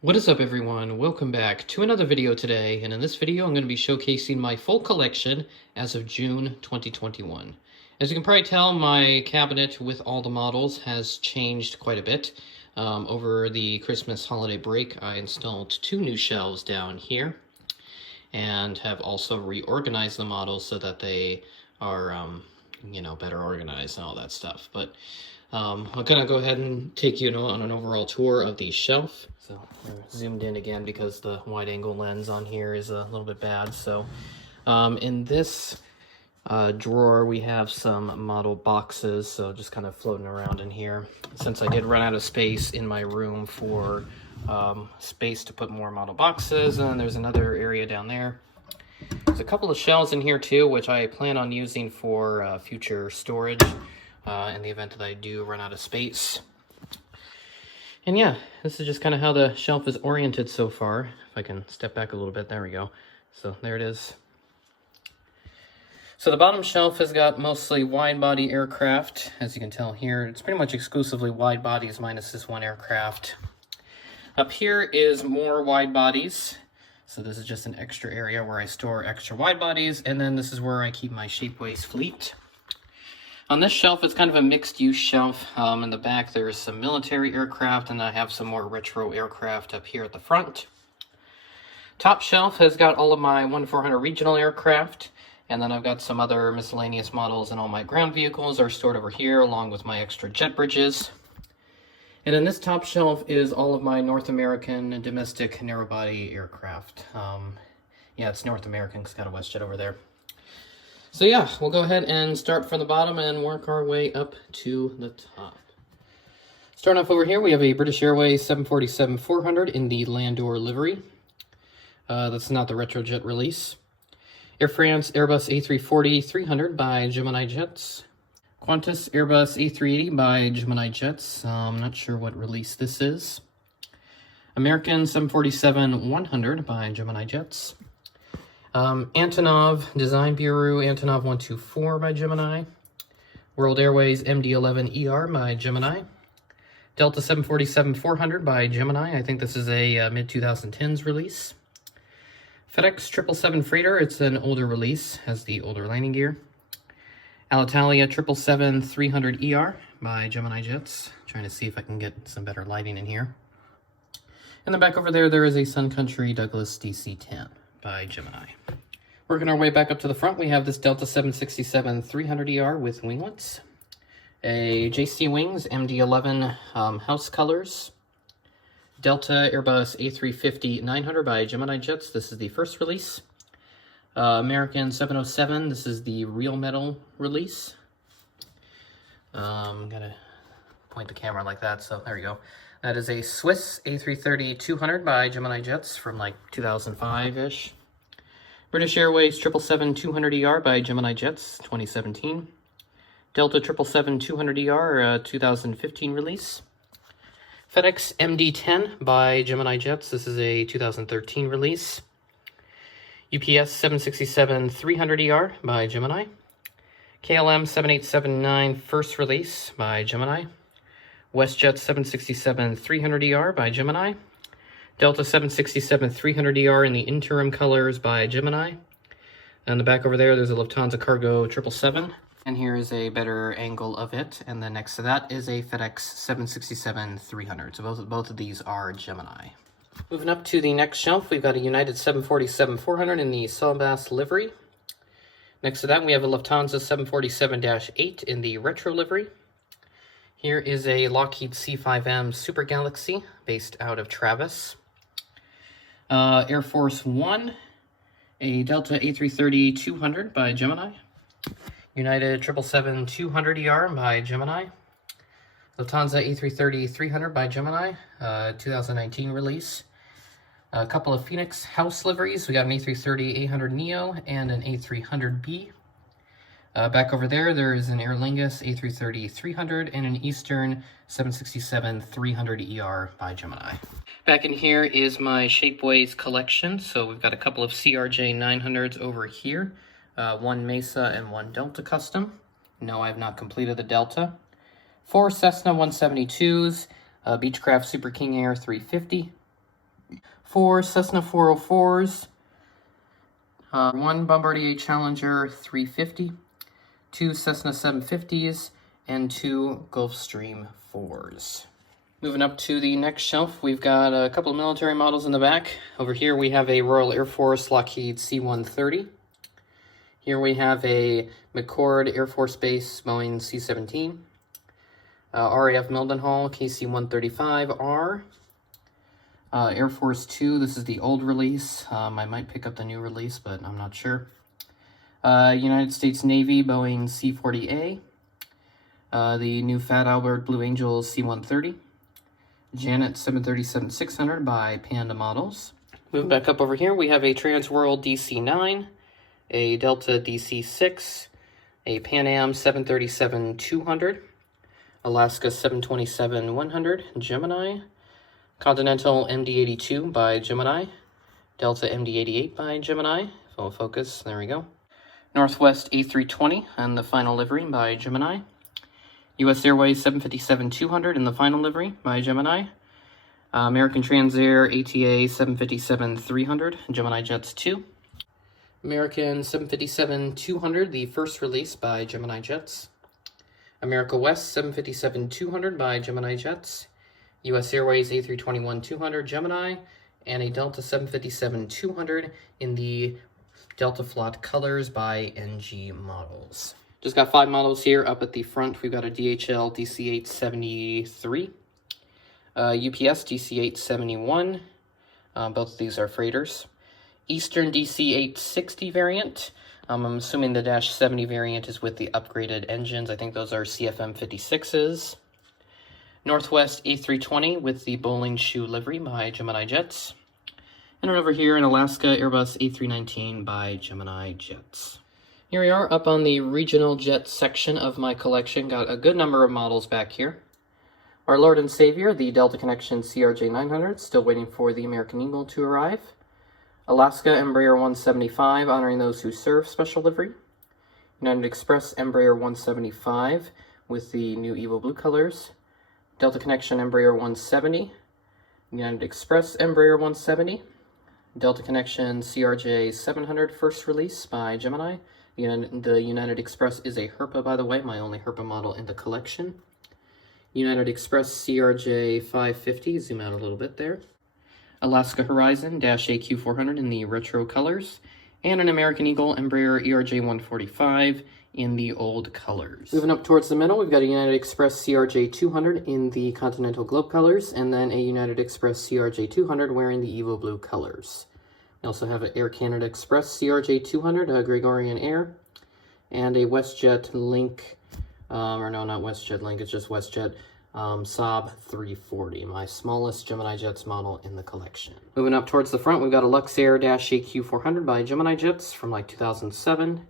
What is up, everyone? Welcome back to another video today, and in this video I'm going to be showcasing my full collection as of June 2021. As you can probably tell, my cabinet with all the models has changed quite a bit. Over the Christmas holiday break, I installed 2 new shelves down here and have also reorganized the models so that they are, better organized and all that stuff. But I'm gonna go ahead and take you on an overall tour of the shelf. So we're zoomed in again because the wide angle lens on here is a little bit bad. So in this drawer we have some model boxes, so just kind of floating around in here. Since I did run out of space in my room for space to put more model boxes, and there's another area down there. There's a couple of shelves in here too, which I plan on using for future storage in the event that I do run out of space. And yeah, this is just kind of how the shelf is oriented so far. If I can step back a little bit, there we go. So there it is. So the bottom shelf has got mostly wide-body aircraft. As you can tell here, it's pretty much exclusively wide bodies minus this one aircraft. Up here is more wide bodies. So this is just an extra area where I store extra wide bodies, and then this is where I keep my Shapeways fleet. On this shelf, it's kind of a mixed-use shelf. In the back, there's some military aircraft, and I have some more retro aircraft up here at the front. Top shelf has got all of my 1-400 regional aircraft, and then I've got some other miscellaneous models, and all my ground vehicles are stored over here, along with my extra jet bridges. And in this top shelf is all of my North American and domestic narrow-body aircraft. Yeah, it's North American, because it's got a WestJet over there. So yeah, we'll go ahead and start from the bottom and work our way up to the top. Starting off over here, we have a British Airways 747-400 in the Landor livery. That's not the retrojet release. Air France Airbus A340-300 by Gemini Jets. Qantas Airbus A380 by Gemini Jets. I'm not sure what release this is. American 747-100 by Gemini Jets. Antonov Design Bureau Antonov 124 by Gemini. World Airways MD-11ER by Gemini. Delta 747-400 by Gemini. I think this is a mid-2010s release. Fedex 777 Freighter. It's an older release, has the older landing gear. Alitalia 777-300ER by Gemini Jets. Trying to see if I can get some better lighting in here. And then back over there, there is a Sun Country Douglas DC-10 by Gemini. Working our way back up to the front, we have this Delta 767-300ER with winglets. A JC Wings MD-11 house colors. Delta Airbus A350-900 by Gemini Jets. This is the first release. American 707, this is the real metal release. Gotta point the camera like that, so there we go. That is a Swiss A330-200 by Gemini Jets from like 2005-ish. British Airways 777-200ER by Gemini Jets, 2017. Delta 777-200ER, 2015 release. FedEx MD-10 by Gemini Jets, this is a 2013 release. UPS 767-300ER by Gemini. KLM 7879 first release by Gemini. WestJet 767-300ER by Gemini. Delta 767-300ER in the interim colors by Gemini. And the back over there, there's a Lufthansa Cargo 777. And here is a better angle of it. And then next to that is a FedEx 767-300. So both of these are Gemini. Moving up to the next shelf, we've got a United 747-400 in the Sawbass livery. Next to that, we have a Lufthansa 747-8 in the retro livery. Here is a Lockheed C5M Super Galaxy based out of Travis. Air Force One, a Delta A330-200 by Gemini. United 777-200ER by Gemini. Lufthansa A330-300 by Gemini, 2019 release. A couple of Phoenix house liveries. We got an A330-800 Neo and an A300B. Back over there, there is an Aer Lingus A330-300 and an Eastern 767-300ER by Gemini. Back in here is my Shapeways collection. So we've got a couple of CRJ-900s over here. One Mesa and one Delta Custom. No, I have not completed the Delta. 4 Cessna 172s, Beechcraft Super King Air 350. 4 Cessna 404s, 1 Bombardier Challenger 350, 2 Cessna 750s, and 2 Gulfstream 4s. Moving up to the next shelf, we've got a couple of military models in the back. Over here we have a Royal Air Force Lockheed C-130. Here we have a Concorde Air Force Base Boeing C-17. RAF Mildenhall KC-135R. Air Force 2, this is the old release. I might pick up the new release, but I'm not sure. United States Navy Boeing C-40A. The new Fat Albert Blue Angel C-130. Janet 737-600 by Panda Models. Move back up over here, we have a Trans World DC-9, a Delta DC-6, a Pan Am 737-200, Alaska 727-100, Gemini, Continental MD-82 by Gemini, Delta MD-88 by Gemini, full focus, there we go. Northwest A320 and the final livery by Gemini. US Airways 757-200 in the final livery by Gemini. American Transair ATA 757-300, Gemini Jets 2. American 757-200, the first release by Gemini Jets. America West 757-200 by Gemini Jets. US Airways A321-200 Gemini, and a Delta 757-200 in the Delta Flot colors by NG Models. Just got 5 models here. Up at the front, we've got a DHL DC-873, UPS DC-871. Both of these are freighters. Eastern DC-860 variant. I'm assuming the Dash 70 variant is with the upgraded engines. I think those are CFM56s. Northwest A320 with the bowling shoe livery by Gemini Jets. And over here in Alaska, Airbus A319 by Gemini Jets. Here we are up on the regional jet section of my collection. Got a good number of models back here. Our Lord and Savior, the Delta Connection CRJ 900, still waiting for the American Eagle to arrive. Alaska Embraer 175, honoring those who serve special livery. United Express Embraer 175 with the new Evo Blue colors. Delta Connection Embraer 170. United Express Embraer 170. Delta Connection CRJ 700 first release by Gemini. The United Express is a Herpa, by the way, my only Herpa model in the collection. United Express CRJ 550, zoom out a little bit there. Alaska Horizon -AQ 400 in the retro colors. And an American Eagle Embraer ERJ 145 in the old colors. Moving up towards the middle, we've got a United Express CRJ 200 in the Continental Globe colors, and then a United Express CRJ 200 wearing the Evo Blue colors. We also have an Air Canada Express CRJ 200, Gregorian Air, and a WestJet Link, or no, not WestJet Link, it's just WestJet, Saab 340, my smallest Gemini Jets model in the collection. Moving up towards the front, we've got a Luxair -AQ 400 by Gemini Jets from like 2007.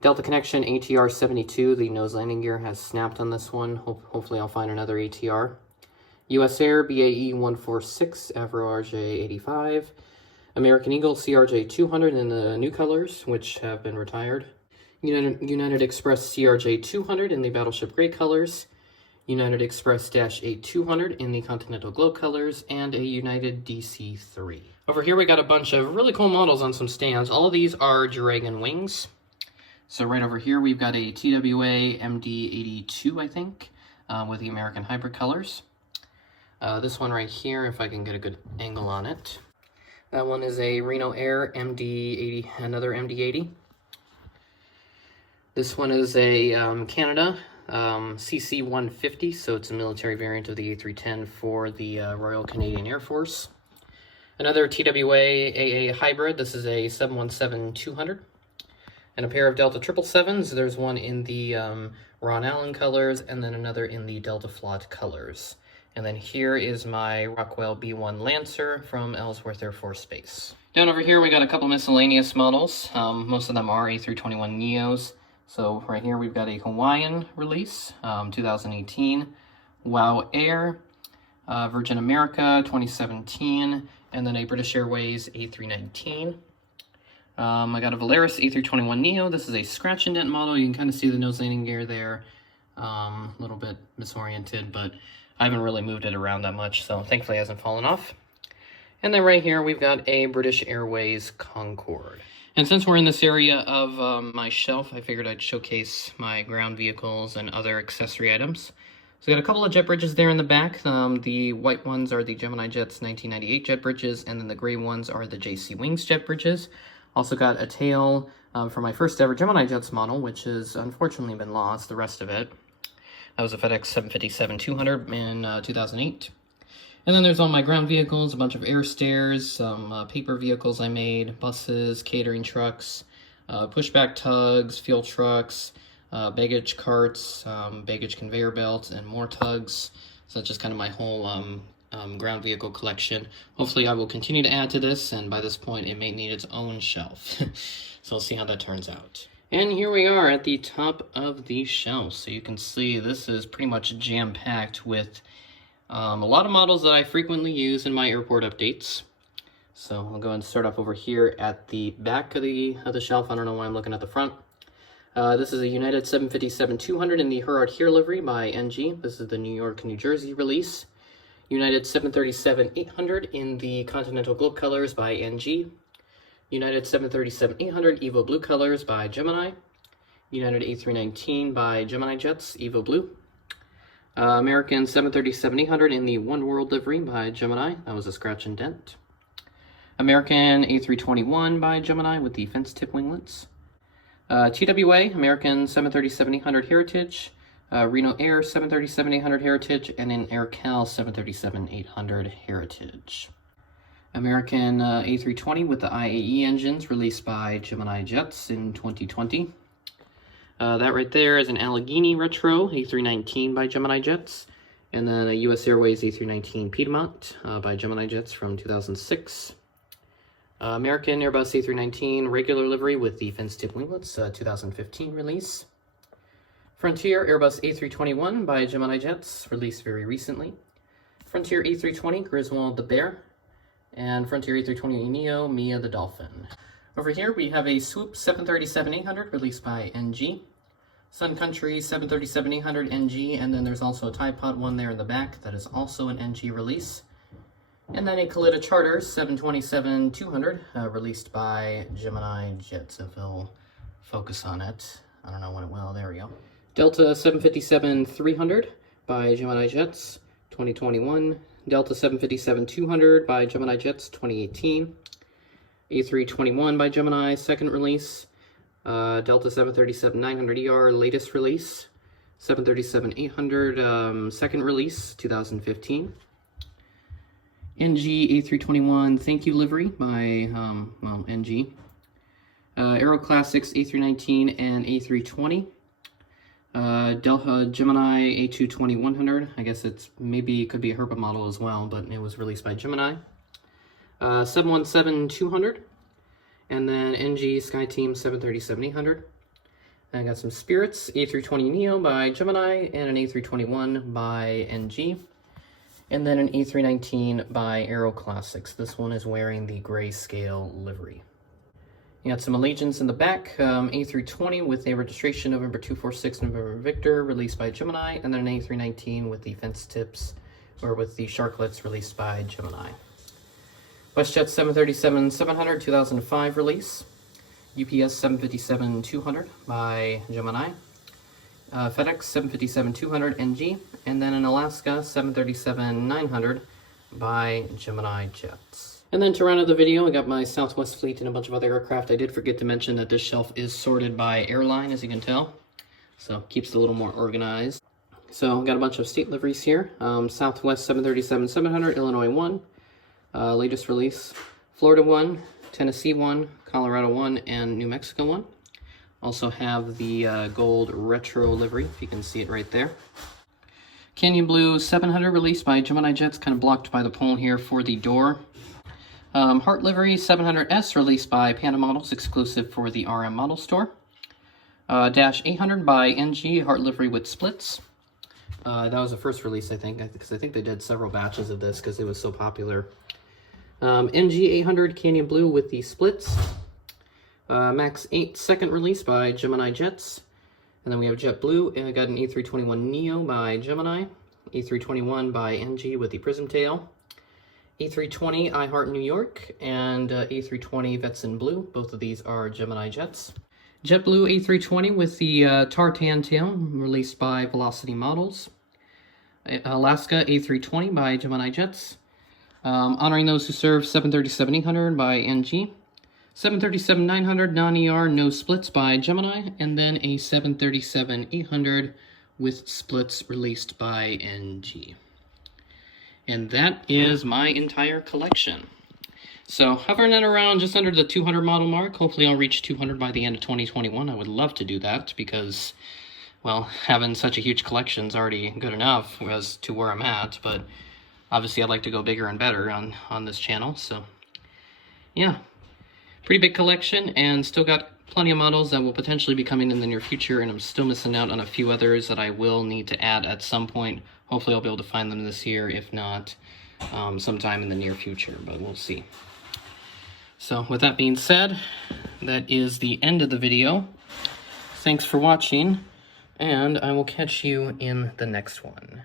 Delta Connection ATR 72, the nose landing gear has snapped on this one. Hopefully I'll find another ATR. US Air BAE 146, Avro RJ 85. American Eagle CRJ 200 in the new colors, which have been retired. United Express CRJ 200 in the Battleship Gray colors. United Express -A 200 in the Continental Globe colors, and a United DC-3. Over here we got a bunch of really cool models on some stands. All of these are Dragon wings. So right over here we've got a TWA MD-82, I think, with the American Hybrid colors. This one right here, if I can get a good angle on it. That one is a Reno Air MD-80, another MD-80. This one is a Canada CC-150, so it's a military variant of the A310 for the Royal Canadian Air Force. Another TWA AA Hybrid, this is a 717-200. And a pair of Delta 777s, there's one in the Ron Allen colors, and then another in the Delta Flot colors. And then here is my Rockwell B1 Lancer from Ellsworth Air Force Base. Down over here we got a couple miscellaneous models. Most of them are A321neos. So right here we've got a Hawaiian release, 2018, WOW Air, Virgin America 2017, and then a British Airways A319. I got a Volaris A321neo. This is a scratch indent model. You can kind of see the nose landing gear there. A little bit misoriented, but I haven't really moved it around that much, so thankfully it hasn't fallen off. And then right here, we've got a British Airways Concorde. And since we're in this area of my shelf, I figured I'd showcase my ground vehicles and other accessory items. So we got a couple of jet bridges there in the back. The white ones are the Gemini Jets 1998 jet bridges, and then the gray ones are the JC Wings jet bridges. Also got a tail for my first ever Gemini Jets model, which has unfortunately been lost, the rest of it. That was a Fedex 757-200 in 2008. And then there's all my ground vehicles, a bunch of air stairs, some paper vehicles I made, buses, catering trucks, pushback tugs, fuel trucks, baggage carts, baggage conveyor belts, and more tugs. So that's just kind of my whole ground vehicle collection. Hopefully I will continue to add to this, and by this point it may need its own shelf. So we'll see how that turns out. And here we are at the top of the shelf. So you can see this is pretty much jam-packed with a lot of models that I frequently use in my airport updates. So I'll go and start off over here at the back of the shelf. I don't know why I'm looking at the front. This is a United 757-200 in the Herard Here livery by NG. This is the New York, New Jersey release. United 737-800 in the Continental Globe colors by NG. United 737-800 Evo Blue colors by Gemini. United A319 by Gemini Jets, Evo Blue. American 737-800 in the One World livery by Gemini. That was a scratch and dent. American A321 by Gemini with the fence tip winglets. TWA, American 737-800 Heritage. Reno Air 737-800 Heritage, and an AirCal 737-800 Heritage. American A320 with the IAE engines released by Gemini Jets in 2020. That right there is an Allegheny Retro A319 by Gemini Jets, and then a US Airways A319 Piedmont by Gemini Jets from 2006. American Airbus A319 regular livery with the fence tip winglets, 2015 release. Frontier Airbus A321 by Gemini Jets, released very recently. Frontier A320 Griswold the Bear, and Frontier A320 Neo Mia the Dolphin. Over here we have a Swoop 737-800 released by NG. Sun Country 737-800 NG, and then there's also a Tide Pod one there in the back that is also an NG release. And then a Kalitta Charter 727-200 released by Gemini Jets. If it'll focus on it. I don't know when it will. There we go. Delta 757-300 by Gemini Jets, 2021. Delta 757-200 by Gemini Jets, 2018. A321 by Gemini, second release. Delta 737-900ER, latest release. 737-800, second release, 2015. NG A321 Thank You livery by, NG. Aero Classics A319 and A320. Delta Gemini A220-100. I guess it could be a Herpa model as well, but it was released by Gemini. 717-200. And then NG SkyTeam 737-800. Then I got some Spirits, A320 Neo by Gemini, and an A321 by NG. And then an A319 by Aero Classics. This one is wearing the grayscale livery. You got some Allegiance in the back, A320 with a registration November 246 November Victor, released by Gemini, and then an A319 with the fence tips, or with the sharklets, released by Gemini. WestJet 737-700 2005 release. UPS 757-200 by Gemini. FedEx 757-200 NG, and then an Alaska 737-900 by Gemini Jets. And then to round out the video, I got my Southwest fleet and a bunch of other aircraft. I did forget to mention that this shelf is sorted by airline, as you can tell, so keeps it a little more organized. So got a bunch of state liveries here. Southwest 737-700, Illinois 1, latest release. Florida 1, Tennessee 1, Colorado 1, and New Mexico 1. Also have the gold retro livery, if you can see it right there. Canyon Blue 700 released by Gemini Jets, kind of blocked by the pole here for the door. Heart Livery 700S released by Panda Models, exclusive for the RM Model Store. Dash 800 by NG, Heart Livery with splits. That was the first release, I think, because I think they did several batches of this because it was so popular. NG 800 Canyon Blue with the splits. Max 8 second release by Gemini Jets. And then we have Jetblue, and I got an A321 Neo by Gemini. A321 by NG with the prism tail. A320 I Heart New York, and A320 Vets in Blue. Both of these are Gemini Jets. Jetblue A320 with the tartan tail, released by Velocity Models. Alaska A320 by Gemini Jets. Honoring those who serve 737-800 by NG. 737-900 non-ER, no splits by Gemini. And then a 737-800 with splits released by NG. And that is my entire collection. So hovering at around just under the 200 model mark. Hopefully I'll reach 200 by the end of 2021. I would love to do that because, well, having such a huge collection is already good enough as to where I'm at. But obviously I'd like to go bigger and better on this channel. So yeah, pretty big collection, and still got plenty of models that will potentially be coming in the near future, and I'm still missing out on a few others that I will need to add at some point. Hopefully I'll be able to find them this year, if not sometime in the near future, but we'll see. So with that being said, that is the end of the video. Thanks for watching, and I will catch you in the next one.